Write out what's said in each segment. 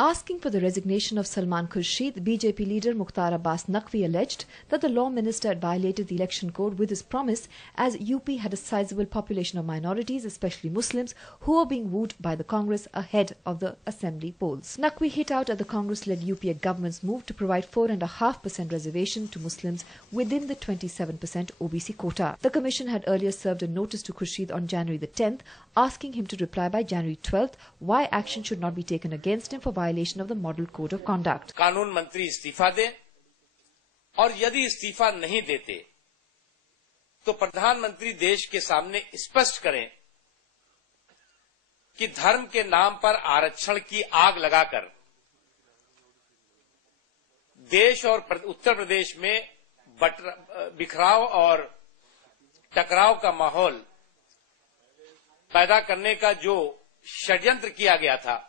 Asking for the resignation of Salman Khurshid, BJP leader Mukhtar Abbas Naqvi alleged that the law minister had violated the election code with his promise, as UP had a sizable population of minorities, especially Muslims, who were being wooed by the Congress ahead of the assembly polls. Naqvi hit out at the Congress-led UPA government's move to provide 4.5% reservation to Muslims within the 27% OBC quota. The commission had earlier served a notice to Khurshid on January the 10th, asking him to reply by January 12th why action should not be taken against him for violation of the Model Code of Conduct. कानून मंत्री इस्तीफा दें और यदि इस्तीफा नहीं देते तो प्रधानमंत्री देश के सामने स्पष्ट करें कि धर्म के नाम पर आरक्षण की आग लगाकर देश और उत्तर प्रदेश में बिखराव और टकराव का माहौल पैदा करने का जो षड्यंत्र किया गया था,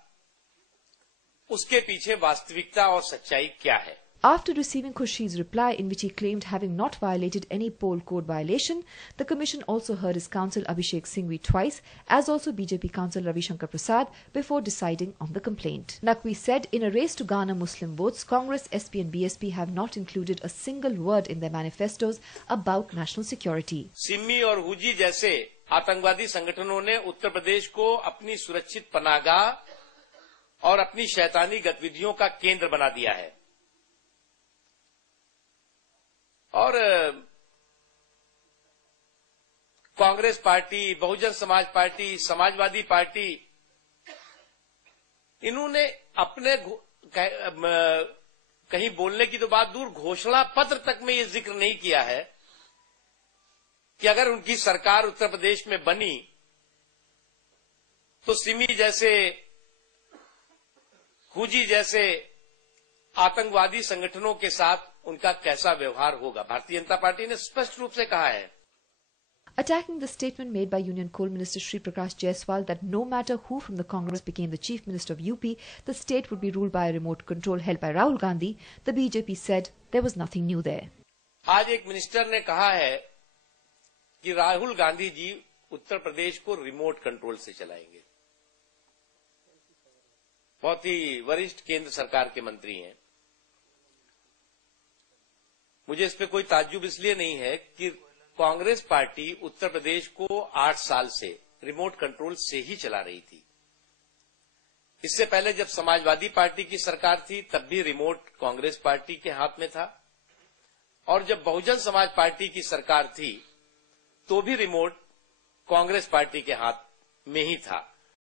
उसके पीछे वास्तविकता और सच्चाई क्या है? After receiving Khurshid's reply, in which he claimed having not violated any poll code violation, the commission also heard his counsel Abhishek Singhvi twice, as also BJP counsel Ravi Shankar Prasad, before deciding on the complaint. Naqvi said, in a race to garner Muslim votes, Congress, SP and BSP have not included a single word in their manifestos about national security. Simmi और हुजी जैसे आतंकवादी संगठनों ने उत्तर प्रदेश को अपनी सुरक्षित पनाहगाह और अपनी शैतानी गतिविधियों का केंद्र बना दिया है और Congress party, Bahujan Samaj party, Samajwadi party, इन्होंने अपने कहीं बोलने की तो बात दूर, घोषणा पत्र तक में ये जिक्र नहीं किया है कि अगर उनकी सरकार उत्तर प्रदेश में बनी तो सिमी जैसे, हुजी जैसे आतंकवादी संगठनों के साथ उनका कैसा व्यवहार होगा। भारतीय जनता पार्टी ने स्पष्ट रूप से कहा है। Attacking the statement made by Union Coal Minister Shri Prakash Jaiswal that no matter who from the Congress became the Chief Minister of UP, the state would be ruled by a remote control held by Rahul Gandhi, the BJP said there was nothing new there. आज एक minister ने कहा है कि राहुल गांधी जी उत्तर प्रदेश को remote control से चलाएंगे। बहुत ही वरिष्ठ केंद्र सरकार के मंत्री हैं। मुझे इस पे कोई ताज्जुब इसलिए नहीं है कि कांग्रेस पार्टी उत्तर प्रदेश को 8 साल से रिमोट कंट्रोल से ही चला रही थी। इससे पहले जब समाजवादी पार्टी की सरकार थी तब भी रिमोट कांग्रेस पार्टी के हाथ में था और जब बहुजन समाज पार्टी की सरकार थी तो भी रिमोट कांग्रेस पार्टी के हाथ में ही था।